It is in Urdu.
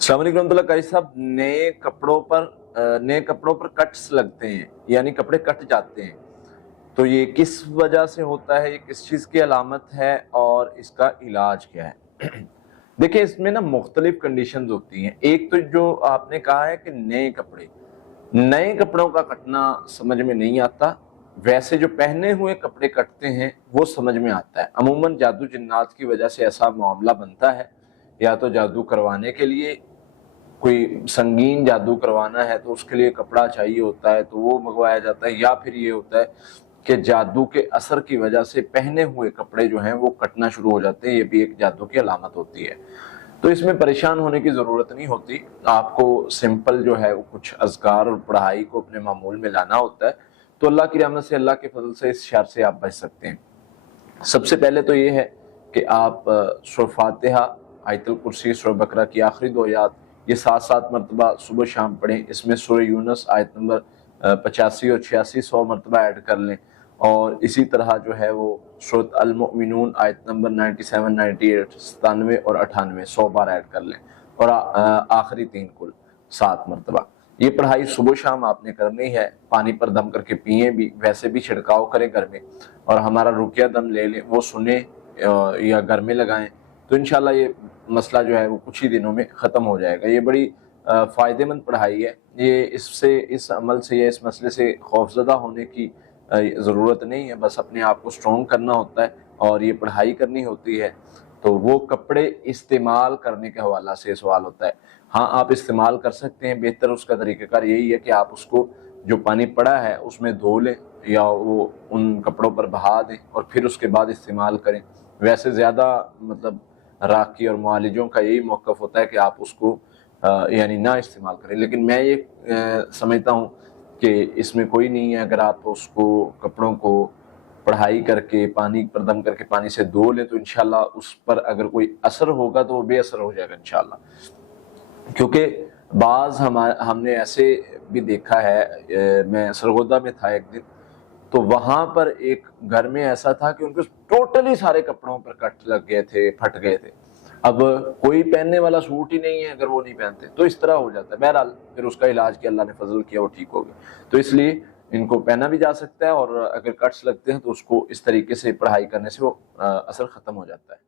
السلام علیکم ورحمۃ اللہ۔ قاری صاحب، نئے کپڑوں پر کٹس لگتے ہیں، یعنی کپڑے کٹ جاتے ہیں، تو یہ کس وجہ سے ہوتا ہے؟ یہ کس چیز کی علامت ہے اور اس کا علاج کیا ہے؟ دیکھیں، اس میں نا مختلف کنڈیشنز ہوتی ہیں۔ ایک تو جو آپ نے کہا ہے کہ نئے کپڑوں کا کٹنا سمجھ میں نہیں آتا، ویسے جو پہنے ہوئے کپڑے کٹتے ہیں وہ سمجھ میں آتا ہے۔ عموماً جادو جنات کی وجہ سے ایسا معاملہ بنتا ہے، یا تو جادو کروانے کے لیے، کوئی سنگین جادو کروانا ہے تو اس کے لیے کپڑا چاہیے ہوتا ہے تو وہ منگوایا جاتا ہے، یا پھر یہ ہوتا ہے کہ جادو کے اثر کی وجہ سے پہنے ہوئے کپڑے جو ہیں وہ کٹنا شروع ہو جاتے ہیں۔ یہ بھی ایک جادو کی علامت ہوتی ہے۔ تو اس میں پریشان ہونے کی ضرورت نہیں ہوتی، آپ کو سمپل جو ہے وہ کچھ اذکار اور پڑھائی کو اپنے معمول میں لانا ہوتا ہے، تو اللہ کی رحمت سے، اللہ کے فضل سے اس شر سے آپ بچ سکتے ہیں۔ سب سے پہلے تو یہ ہے کہ آپ سورہ فاتحہ، آیت الکرسی، سورہ بقرہ کی آخری 2 آیات یہ 7 مرتبہ صبح شام پڑھیں۔ اس میں سورہ یونس آیت نمبر 85 اور 86 100 مرتبہ ایڈ کر لیں، اور اسی طرح جو ہے وہ سورۃ المؤمنون آیت نمبر 97 98 97 اور 98 100 بار ایڈ کر لیں، اور آخری 3 کل 7 مرتبہ۔ یہ پڑھائی صبح شام آپ نے کرنی ہے، پانی پر دم کر کے پئیں بھی، ویسے بھی چھڑکاؤ کریں گھر میں، اور ہمارا رقیہ دم لے لیں، وہ سنیں یا گھر میں لگائیں، تو انشاءاللہ یہ مسئلہ جو ہے وہ کچھ ہی دنوں میں ختم ہو جائے گا۔ یہ بڑی فائدہ مند پڑھائی ہے۔ یہ اس عمل سے یا اس مسئلے سے خوفزدہ ہونے کی ضرورت نہیں ہے، بس اپنے آپ کو سٹرونگ کرنا ہوتا ہے اور یہ پڑھائی کرنی ہوتی ہے۔ تو وہ کپڑے استعمال کرنے کے حوالہ سے سوال ہوتا ہے۔ ہاں، آپ استعمال کر سکتے ہیں، بہتر اس کا طریقہ کار یہی ہے کہ آپ اس کو جو پانی پڑا ہے اس میں دھو لیں، یا وہ ان کپڑوں پر بہا دیں اور پھر اس کے بعد استعمال کریں۔ ویسے زیادہ راقی اور معالجوں کا یہی موقف ہوتا ہے کہ آپ اس کو یعنی نہ استعمال کریں، لیکن میں یہ سمجھتا ہوں کہ اس میں کوئی نہیں ہے۔ اگر آپ اس کو کپڑوں کو پڑھائی کر کے، پانی پر دم کر کے پانی سے دھو لیں، تو انشاءاللہ اس پر اگر کوئی اثر ہوگا تو وہ بے اثر ہو جائے گا انشاءاللہ۔ کیونکہ بعض ہم نے ایسے بھی دیکھا ہے، میں سرگودا میں تھا ایک دن، تو وہاں پر ایک گھر میں ایسا تھا کہ ان کے ٹوٹلی سارے کپڑوں پر کٹ لگ گئے تھے، پھٹ گئے تھے۔ اب کوئی پہننے والا سوٹ ہی نہیں ہے اگر وہ نہیں پہنتے، تو اس طرح ہو جاتا ہے۔ بہرحال پھر اس کا علاج کیا، اللہ نے فضل کیا، وہ ٹھیک ہو گیا۔ تو اس لیے ان کو پہنا بھی جا سکتا ہے، اور اگر کٹس لگتے ہیں تو اس کو اس طریقے سے پڑھائی کرنے سے وہ اثر ختم ہو جاتا ہے۔